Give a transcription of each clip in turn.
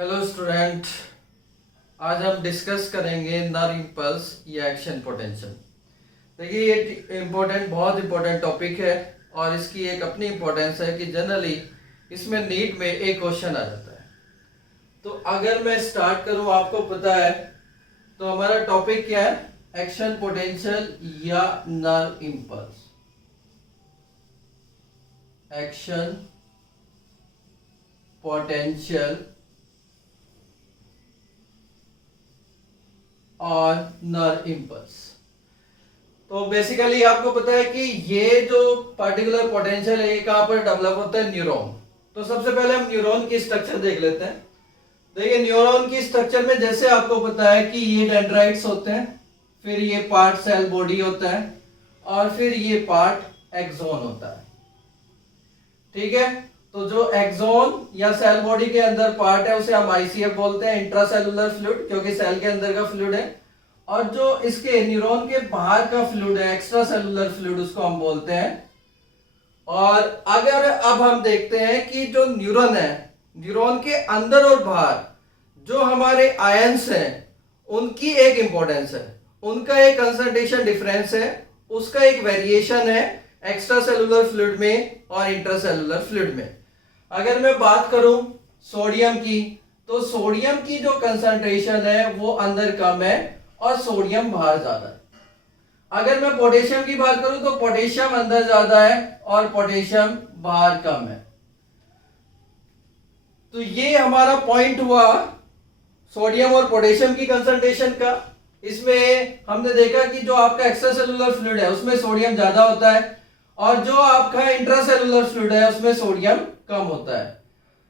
Hello student. आज हम discuss करेंगे नर इम्पल्स या एक्शन पोटेंशियल। देखिए ये बहुत इम्पोर्टेंट टॉपिक है और इसकी एक अपनी इम्पोर्टेंस है कि जनरली इसमें नीट में एक क्वेश्चन आ जाता है। तो अगर मैं स्टार्ट करूं, आपको पता है तो हमारा टॉपिक क्या है, एक्शन पोटेंशियल या नर इम्पल्स। एक्शन पोटेंशियल और नर इम्पल्स। तो बेसिकली आपको पता है कि ये जो पर्टिकुलर पोटेंशियल है ये कहां पर डेवलप होता है, न्यूरॉन। तो सबसे पहले हम न्यूरॉन की स्ट्रक्चर देख लेते हैं। देखिए न्यूरॉन की स्ट्रक्चर में जैसे आपको पता है कि ये डेंड्राइट्स होते हैं, फिर ये पार्ट सेल बॉडी होता है और फिर ये पार्ट एक्सोन होता है। ठीक है, तो जो एक्सोन या सेल बॉडी के अंदर पार्ट है उसे हम आईसीएफ बोलते हैं, इंट्रासेलुलर फ्लूइड, क्योंकि सेल के अंदर का फ्लूइड है। और जो इसके न्यूरॉन के बाहर का फ्लूइड है, एक्स्ट्रा सेलुलर फ्लूइड, उसको हम बोलते हैं। और अगर अब हम देखते हैं कि जो न्यूरॉन है, न्यूरॉन के अंदर और बाहर जो हमारे आयंस हैं उनकी एक इंपॉर्टेंस है, उनका एक कंसंट्रेशन डिफरेंस है, उसका एक वेरिएशन है एक्स्ट्रा सेलुलर फ्लूइड में और इंट्रासेलुलर फ्लूइड में। अगर मैं बात करूं सोडियम की, तो सोडियम की जो कंसंट्रेशन है वो अंदर कम है और सोडियम बाहर ज्यादा है। अगर मैं पोटेशियम की बात करूं तो पोटेशियम अंदर ज्यादा है और पोटेशियम बाहर कम है। तो ये हमारा पॉइंट हुआ सोडियम और पोटेशियम की कंसंट्रेशन का। इसमें हमने देखा कि जो आपका एक्स्ट्रा सेलुलर फ्लूइड है उसमें सोडियम ज्यादा होता है और जो आपका इंट्रासेलुलर फ्लूइड है उसमें सोडियम कम होता है।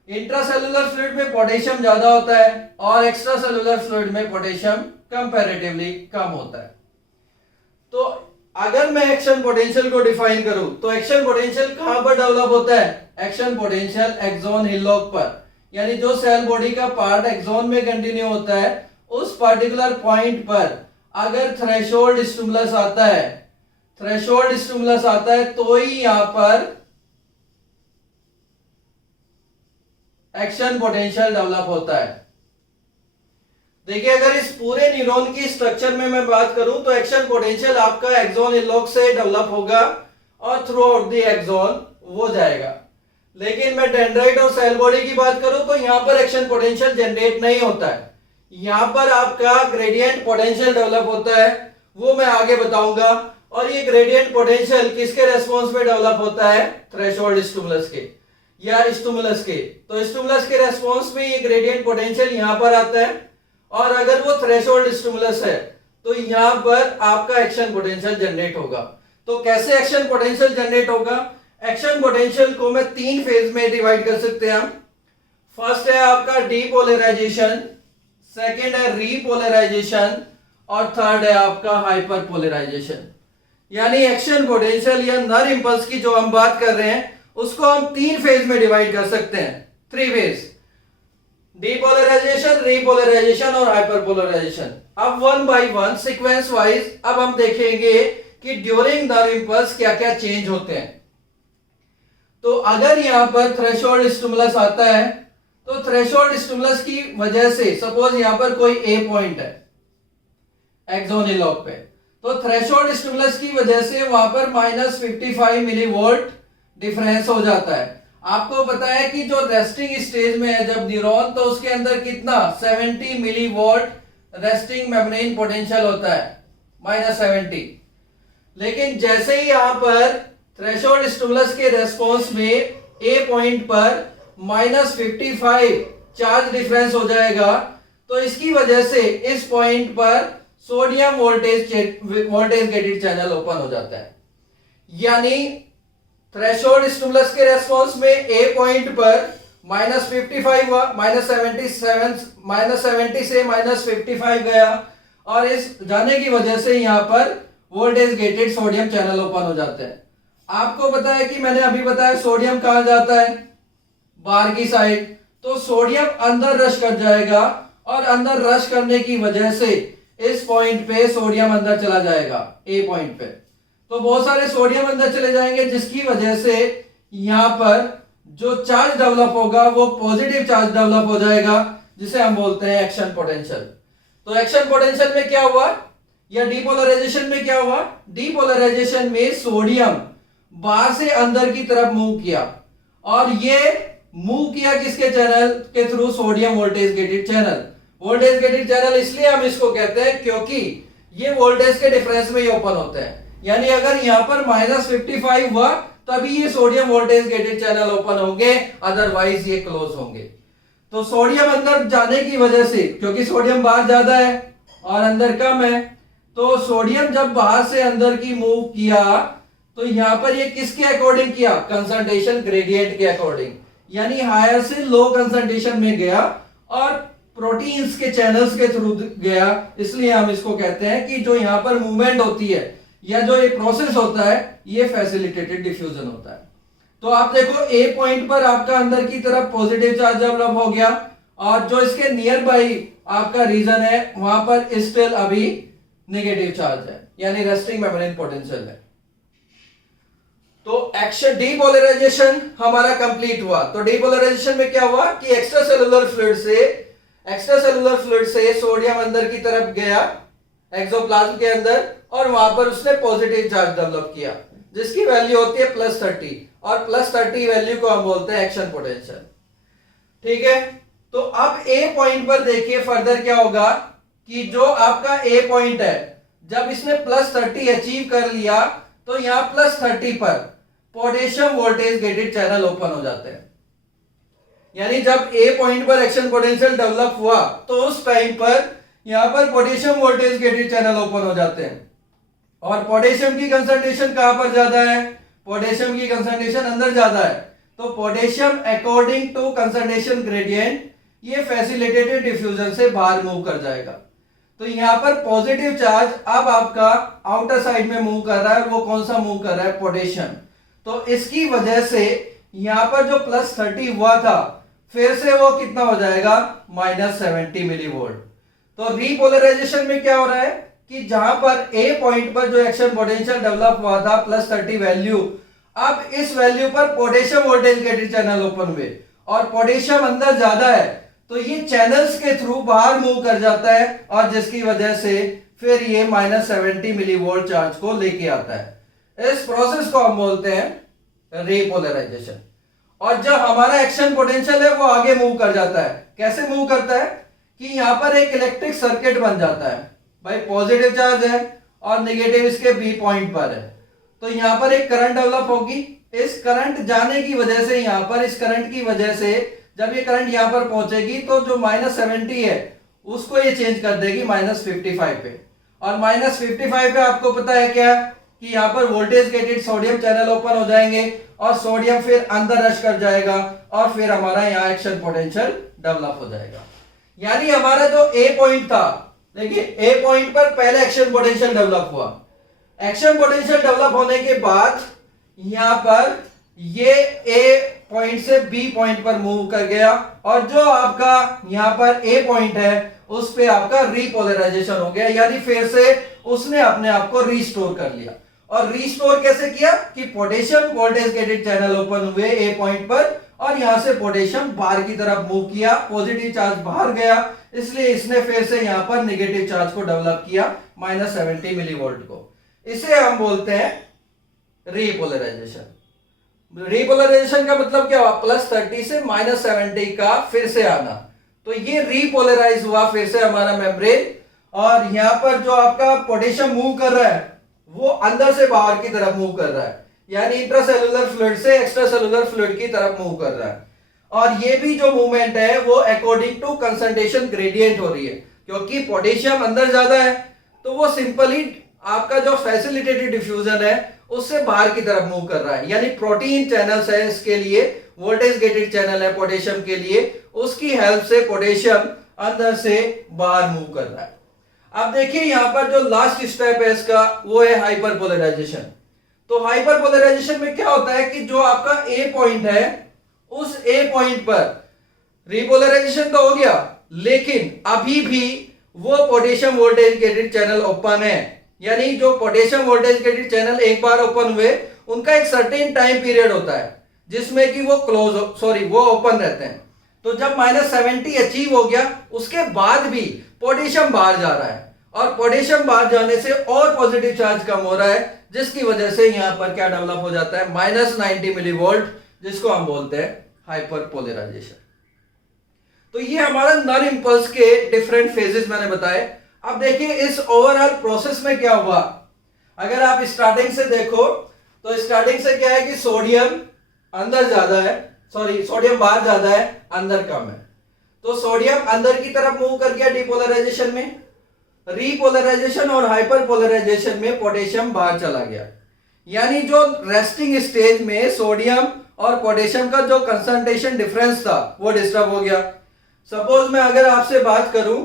इंट्रासेलुलर फ्लूइड में पोटेशियम ज्यादा होता है और एक्स्ट्रा सेलुलर फ्लूइड में पोटेशियम कंपैरेटिवली कम होता है। तो अगर मैं एक्शन पोटेंशियल को डिफाइन करूं तो एक्शन पोटेंशियल कहां पर डेवलप होता है, एक्शन पोटेंशियल एक्सोन हिलोक पर, यानी जो सेल बॉडी का पार्ट एक्सोन में कंटिन्यू होता है उस पर्टिकुलर पॉइंट पर अगर थ्रेशोल्ड स्टिमुलस आता है, थ्रेशोल्ड स्टिमुलस आता है तो ही यहां पर एक्शन पोटेंशियल डेवलप होता है। देखिए अगर इस पूरे न्यूरॉन की स्ट्रक्चर में मैं बात करूं तो एक्शन पोटेंशियल आपका एक्सोन हिलोक से डेवलप होगा और थ्रू आउट द एक्सोन वो जाएगा। लेकिन मैं डेंड्राइट और सेल बॉडी की बात करूं तो यहां पर एक्शन पोटेंशियल जनरेट नहीं होता है, यहां पर आपका ग्रेडियंट पोटेंशियल डेवलप होता है, वो मैं आगे बताऊंगा। और ये ग्रेडियंट पोटेंशियल किसके रेस्पॉन्स में डेवलप होता है, थ्रेशोल्ड स्टिमुलस के या स्टिमुलस के। तो स्टिमुलस के रेस्पॉन्स में ये ग्रेडियंट पोटेंशियल यहां पर आता है और अगर वो थ्रेशोल्ड स्टिमुलस है तो यहां पर आपका एक्शन पोटेंशियल जनरेट होगा। तो कैसे एक्शन पोटेंशियल जनरेट होगा, एक्शन पोटेंशियल को मैं तीन फेज में डिवाइड कर सकते हैं हम। फर्स्ट है आपका डीपोलराइजेशन, सेकंड है रीपोलराइजेशन और थर्ड है आपका हाइपरपोलराइजेशन। यानी एक्शन पोटेंशियल या नर इंपल्स की जो हम बात कर रहे हैं उसको हम तीन फेज में डिवाइड कर सकते हैं, थ्री फेज, डीपोलराइजेशन, रीपोलराइजेशन और हाइपरपोलराइजेशन। अब one by one sequence wise अब हम देखेंगे कि ड्यूरिंग नर इंपल्स क्या क्या चेंज होते हैं। तो अगर यहां पर थ्रेशोल्ड स्टिमुलस आता है तो थ्रेशोल्ड स्टिमुलस की वजह से सपोज यहां पर कोई ए पॉइंट है एक्सोन हिलोक पे, तो थ्रेशोल्ड स्टिमुलस की वजह से वहां पर -55 मिलीवोल्ट डिफरेंस हो जाता है। आपको पता है कि जो रेस्टिंग स्टेज में है जब न्यूरॉन, तो उसके अंदर कितना 70 मिलीवोल्ट रेस्टिंग मेम्ब्रेन पोटेंशियल होता है, -70। लेकिन जैसे ही यहां पर थ्रेशोल्ड स्टिमुलस के रेस्पॉन्स में ए पॉइंट पर -55 चार्ज डिफरेंस हो जाएगा, तो इसकी वजह से इस पॉइंट पर sodium voltage gated channel open हो जाता है। यानी थ्रेशोल्ड स्टिमुलस के रेस्पॉन्स में ए पॉइंट पर -55 हुआ, -70 से -55 गया और इस जाने की वजह से यहां पर voltage gated sodium channel open हो जाते हैं। आपको पता है कि मैंने अभी बताया सोडियम कहां जाता है, बाहर की साइड, तो सोडियम अंदर रश कर जाएगा और अंदर रश करने की वजह से इस पॉइंट पे सोडियम अंदर चला जाएगा, ए पॉइंट पे। तो बहुत सारे सोडियम अंदर चले जाएंगे जिसकी वजह से यहां पर जो चार्ज डेवलप होगा वो पॉजिटिव चार्ज डेवलप हो जाएगा, जिसे हम बोलते हैं एक्शन पोटेंशियल। तो एक्शन पोटेंशियल में क्या हुआ, या डीपोलराइजेशन में क्या हुआ, डीपोलराइजेशन में सोडियम बाहर से अंदर की तरफ मूव किया, और ये मूव किया किसके चैनल के through, sodium voltage gated channel. Voltage gated channel इसलिए हम इसको कहते हैं क्योंकि ये वोल्टेज के डिफरेंस में ये ओपन होते हैं। यानी अगर यहां पर -55 हुआ तभी ये sodium voltage gated channel open होंगे, अदरवाइज ये क्लोज होंगे। तो सोडियम अंदर जाने की वजह से, क्योंकि सोडियम बाहर ज्यादा है और अंदर कम है, तो सोडियम जब बाहर से अंदर की मूव किया तो यहां पर ये किसके अकॉर्डिंग किया, कंसंट्रेशन ग्रेडियंट के अकॉर्डिंग, यानी हायर से लो कंसंट्रेशन में गया और प्रोटीन्स के चैनल्स के थ्रू गया। इसलिए हम इसको कहते हैं कि जो यहां पर मूवमेंट होती है या जो ये प्रोसेस होता है ये फैसिलिटेटेड डिफ्यूजन होता है। तो आप देखो ए पॉइंट पर आपका अंदर की तरफ पॉजिटिव चार्ज डेवलप हो गया, और जो इसके नियर बाई आपका रीजन है वहां पर स्टिल अभी नेगेटिव चार्ज है, यानी रेस्टिंग मेम्ब्रेन पोटेंशियल है। तो एक्शन डीपोलराइजेशन हमारा कंप्लीट हुआ। तो डीपोलराइजेशन में क्या हुआ कि एक्स्ट्रा सेलुलर फ्लूइड से सोडियम अंदर की तरफ गया एक्सोप्लाज्म के अंदर, और वहां पर उसने पॉजिटिव चार्ज डेवलप किया जिसकी वैल्यू होती है +30, और +30 वैल्यू को हम बोलते हैं एक्शन पोटेंशियल। ठीक है, तो अब ए पॉइंट पर देखिए फर्दर क्या होगा कि जो आपका ए पॉइंट है, जब इसने +30 अचीव कर लिया तो यहां +30 पर potassium voltage gated channel open हो जाते हैं। यानी जब ए पॉइंट पर एक्शन पोटेंशियल डेवलप हुआ तो उस टाइम पर यहां पर potassium voltage gated channel open हो जाते हैं। और पोटेशियम की कंसंट्रेशन कहां पर ज्यादा है, पोटेशियम की कंसंट्रेशन अंदर ज्यादा है, तो potassium according to concentration gradient ये फैसिलिटेटेड डिफ्यूजन से बाहर मूव कर जाएगा। तो यहां पर पॉजिटिव चार्ज अब आपका आउटर साइड में मूव कर रहा है, वो कौन सा मूव कर रहा है, पोटेशियम। तो इसकी वजह से यहां पर जो +30 हुआ था फिर से वो कितना हो जाएगा, -70 मिलीवोल्ट। तो रीपोलराइजेशन में क्या हो रहा है कि जहां पर ए पॉइंट पर जो एक्शन पोटेंशियल डेवलप हुआ था +30 वैल्यू, अब इस वैल्यू पर potassium voltage gated channel open हुए, और पोटेशियम अंदर ज्यादा है तो ये चैनल्स के थ्रू बाहर मूव कर जाता है, और जिसकी वजह से फिर ये -70 मिलीवोल्ट चार्ज को लेके आता है। इस प्रोसेस को हम बोलते हैं रीपोलराइजेशन। और जब हमारा एक्शन पोटेंशियल है वो आगे मूव कर जाता है, कैसे मूव करता है कि यहां पर एक इलेक्ट्रिक सर्किट बन जाता है। भाई पॉजिटिव चार्ज है और नेगेटिव इसके बी पॉइंट पर है, तो यहां पर एक करंट डेवलप होगी। इस करंट जाने की वजह से यहां पर इस करंट की वजह से जब ये करंट यहां पर पहुंचेगी तो जो -70 है उसको ये चेंज कर देगी -55 पे, और -55 पे आपको पता है क्या कि यहां पर voltage gated sodium channel open हो जाएंगे और सोडियम फिर अंदर रश कर जाएगा, और फिर हमारा यहां एक्शन पोटेंशियल डेवलप हो जाएगा। यानी हमारा जो ए पॉइंट था, देखिए ए पॉइंट पर पहले एक्शन पोटेंशियल डेवलप हुआ, एक्शन पोटेंशियल डेवलप होने के बाद यहां पर ये ए पॉइंट से बी पॉइंट पर मूव कर गया, और जो आपका यहां पर ए पॉइंट है उस पे आपका रीपोलराइजेशन हो गया, यानी फिर से उसने अपने आप को रीस्टोर कर लिया। और रीस्टोर कैसे किया कि potassium voltage gated channel open हुए ए पॉइंट पर, और यहां से पोटेशियम बाहर की तरफ मूव किया, पॉजिटिव चार्ज बाहर गया, इसलिए इसने फिर से यहां पर नेगेटिव चार्ज को डेवलप किया -70 मिलीवोल्ट को। इसे हम बोलते हैं रीपोलराइजेशन। रीपोलराइजेशन का मतलब क्या हुआ, +30 से -70 का फिर से आना, तो ये रीपोलराइज हुआ फिर से हमारा मेम्ब्रेन, और यहां पर जो आपका पोटेशियम मूव कर रहा है वो अंदर से बाहर की तरफ मूव कर रहा है, यानी इंट्रासेलुलर फ्लूइड से एक्स्ट्रासेलुलर फ्लूइड की तरफ मूव कर रहा है। और ये भी जो मूवमेंट है वो अकॉर्डिंग टू कंसंट्रेशन ग्रेडियंट हो रही है, क्योंकि पोटेशियम अंदर ज्यादा है तो वो सिंपली आपका जो फैसिलिटेटेड डिफ्यूजन है उससे बाहर की तरफ मूव कर रहा है, यानी प्रोटीन चैनल्स है इसके लिए, वोल्टेज गेटेड चैनल है पोटेशियम के लिए, उसकी हेल्प से पोटेशियम अंदर से बाहर मूव कर रहा है। अब देखिए यहां पर जो लास्ट स्टेप है इसका वो है हाइपरपोलराइजेशन। तो हाइपरपोलराइजेशन में क्या होता है कि जो आपका ए पॉइंट है उस ए पॉइंट पर रिपोलराइजेशन तो हो गया, लेकिन अभी भी वो potassium voltage gated channel open है, यानी जो पोटेशियम वोल्टेज गेटेड चैनल एक बार ओपन हुए उनका एक सर्टेन टाइम पीरियड होता है जिसमें कि वो वो ओपन रहते हैं। तो जब -70 अचीव हो गया उसके बाद भी पोटेशियम बाहर जा रहा है, और पोटेशियम बाहर जाने से और पॉजिटिव चार्ज कम हो रहा है, जिसकी वजह से यहां पर क्या डेवलप हो जाता है, -90 मिलीवोल्ट, जिसको हम बोलते हैं हाइपरपोलराइजेशन। तो ये हमारा नर इंपल्स के डिफरेंट फेजेस मैंने बताए। अब देखिए इस ओवरऑल प्रोसेस में क्या हुआ। अगर आप स्टार्टिंग से देखो तो स्टार्टिंग से क्या है कि सोडियम अंदर ज्यादा है, सॉरी सोडियम बाहर ज्यादा है, अंदर कम है। तो सोडियम अंदर की तरफ मूव कर गया डिपोलराइजेशन में, रीपोलराइजेशन और हाइपरपोलराइजेशन में पोटेशियम बाहर चला गया। यानी जो रेस्टिंग स्टेज में सोडियम और पोटेशियम का जो कंसंट्रेशन डिफरेंस था वो डिस्टर्ब हो गया। सपोज मैं अगर आपसे बात करूं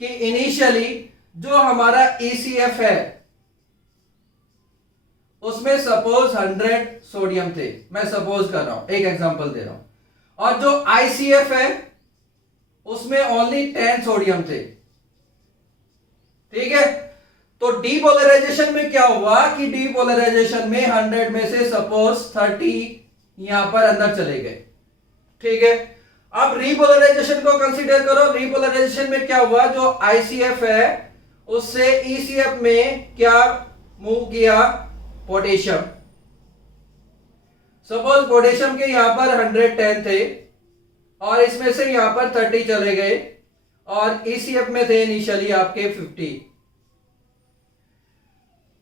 कि इनिशियली जो हमारा ECF है उसमें सपोज 100 सोडियम थे, मैं सपोज कर रहा हूं, एक एग्जांपल दे रहा हूं, और जो ICF है उसमें ओनली 10 सोडियम थे। ठीक है, तो डीपोलराइजेशन में क्या हुआ कि डीपोलराइजेशन में 100 में से सपोज 30 यहां पर अंदर चले गए। ठीक है, अब रीपोलराइजेशन को कंसीडर करो। रीपोलराइजेशन में क्या हुआ, जो ICF है उससे ECF में क्या मूव किया, पोटेशियम। सपोज पोटेशियम के यहां पर 110 थे और इसमें से यहां पर 30 चले गए, और ECF में थे इनिशियली आपके 50।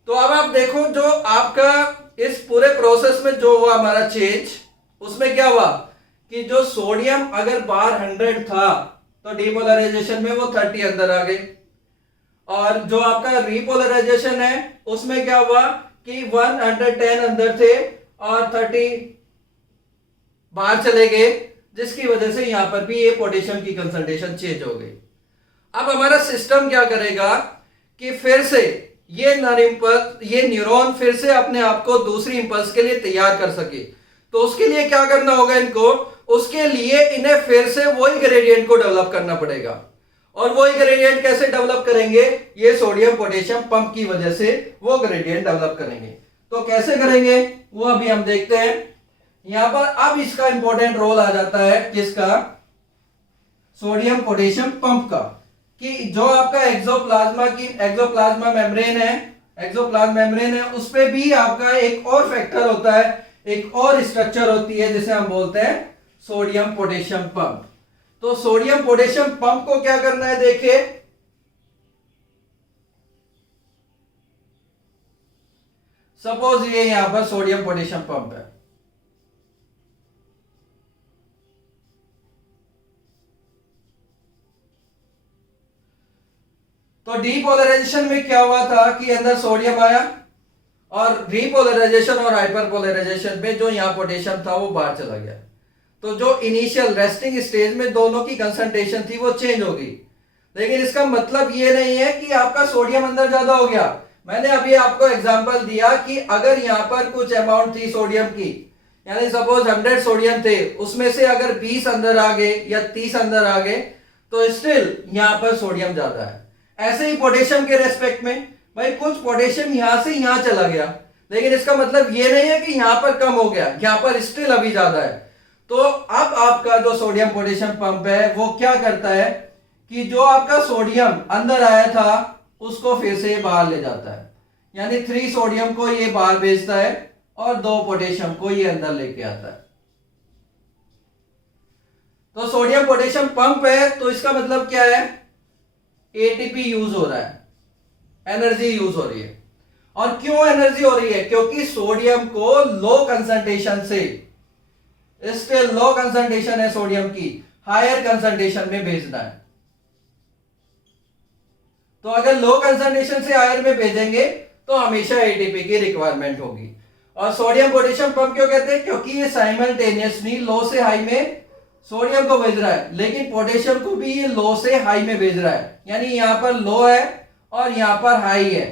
तो अब आप देखो जो आपका इस पूरे प्रोसेस में जो हुआ हमारा चेंज, उसमें क्या हुआ कि जो सोडियम अगर बाहर 100 था तो डीपोलराइजेशन में वो 30 अंदर आ गए, और जो आपका रीपोलराइजेशन है उसमें क्या हुआ कि 110 अंदर थे और 30 बाहर चले गए, जिसकी वजह से यहां पर भी ये पोटेशियम की कंसंट्रेशन चेंज हो गई। अब हमारा सिस्टम क्या करेगा कि फिर से ये न्यूरॉन फिर से अपने आप को दूसरी इंपल्स के लिए तैयार कर सके। तो उसके लिए क्या करना होगा इनको, उसके लिए इन्हें फिर से वही ग्रेडियंट को डेवलप करना पड़ेगा। और वही ग्रेडियंट कैसे डेवलप करेंगे, ये सोडियम पोटेशियम पंप की वजह से वो ग्रेडियंट डेवलप करेंगे। तो कैसे करेंगे वो अभी हम देखते हैं। यहां पर अब इसका इंपॉर्टेंट रोल आ जाता है किसका, सोडियम पोटेशियम पंप का, कि जो आपका एक्सोप्लाज्मा मेम्ब्रेन है उस पे भी आपका एक और फैक्टर होता है, एक और स्ट्रक्चर होती है जिसे हम बोलते हैं सोडियम पोटेशियम पंप। तो सोडियम पोटेशियम पंप को क्या करना है, देखिए सपोज ये यहां पर सोडियम पोटेशियम पंप है। तो डीपोलराइजेशन में क्या हुआ था कि अंदर सोडियम आया, और रीपोलराइजेशन और हाइपरपोलराइजेशन में जो यहां पोटेशियम था वो बाहर चला गया। तो जो इनिशियल रेस्टिंग स्टेज में दोनों की कंसंट्रेशन थी वो चेंज हो गई, लेकिन इसका मतलब ये नहीं है कि आपका सोडियम अंदर ज्यादा हो गया। मैंने अभी आपको एग्जांपल दिया कि अगर यहां पर कुछ अमाउंट थी सोडियम की, यानी सपोज 100 सोडियम थे, उसमें से अगर 20 अंदर आ गए या 30 अंदर आ गए तो स्टिल यहां पर सोडियम ज्यादा है। ऐसे ही पोटेशियम के रेस्पेक्ट में भाई कुछ पोटेशियम यहां से यहां चला गया, लेकिन इसका मतलब ये नहीं है कि यहां पर कम हो गया, यहां पर स्टिल अभी ज्यादा है। तो अब आपका जो सोडियम पोटेशियम पंप है वो क्या करता है कि जो आपका सोडियम अंदर आया था उसको फिर से बाहर ले जाता है, यानी 3 सोडियम को ये बाहर भेजता है और 2 पोटेशियम को ये अंदर लेके आता है। तो सोडियम पोटेशियम पंप है, तो इसका मतलब क्या है, एटीपी यूज हो रहा है, एनर्जी यूज हो रही है। और क्यों एनर्जी हो रही है, क्योंकि सोडियम को लो कंसंट्रेशन से, स्टिल लो कंसंट्रेशन है सोडियम की, हायर कंसंट्रेशन में भेजना है। तो अगर लो कंसंट्रेशन से हायर में भेजेंगे तो हमेशा एटीपी की रिक्वायरमेंट होगी। और सोडियम पोटेशियम पंप क्यों कहते हैं, क्योंकि ये साइमल्टेनियसली लो से हाई में सोडियम को भेज रहा है, लेकिन पोटेशियम को भी ये लो से हाई में भेज रहा है, यानी यहां पर लो है और यहां पर हाई है।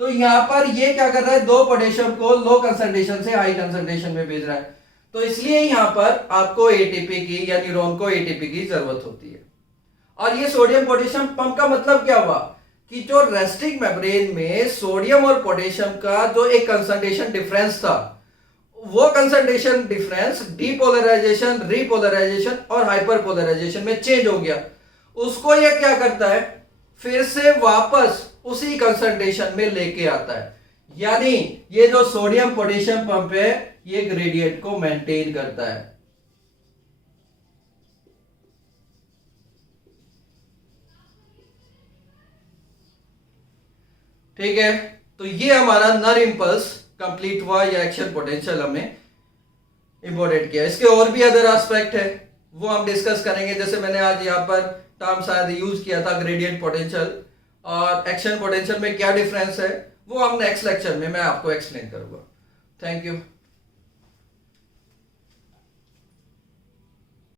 तो यहां पर ये क्या कर रहा है, 2 पोटेशियम को लो कंसंट्रेशन से हाई कंसंट्रेशन में भेज रहा है। तो इसलिए यहां पर आपको एटीपी की या न्यूरॉन को एटीपी की जरूरत होती है। और ये सोडियम पोटेशियम पंप का मतलब क्या हुआ कि जो रेस्टिंग मेम्ब्रेन में सोडियम और पोटेशियम का जो एक कंसंट्रेशन डिफरेंस था वो कंसंट्रेशन डिफरेंस डीपोलराइजेशन, रीपोलराइजेशन और हाइपरपोलराइजेशन में चेंज हो गया, उसको ये क्या करता है, फिर से वापस उसी कंसंट्रेशन में लेके आता है। यानी ये जो सोडियम पोटेशियम पंप है ये ग्रेडियंट को मेंटेन करता है। ठीक है, तो ये हमारा नर इंपल्स कंप्लीट हुआ या एक्शन पोटेंशियल हमने इंपोर्टेंट किया। इसके और भी अदर एस्पेक्ट है वो हम डिस्कस करेंगे, जैसे मैंने आज यहाँ पर टर्म शायद यूज किया था ग्रेडियंट पोटेंशियल और एक्शन पोटेंशियल में क्या डिफरेंस है, वो हम नेक्स्ट लेक्चर में मैं आपको एक्सप्लेन करूंगा। Thank you.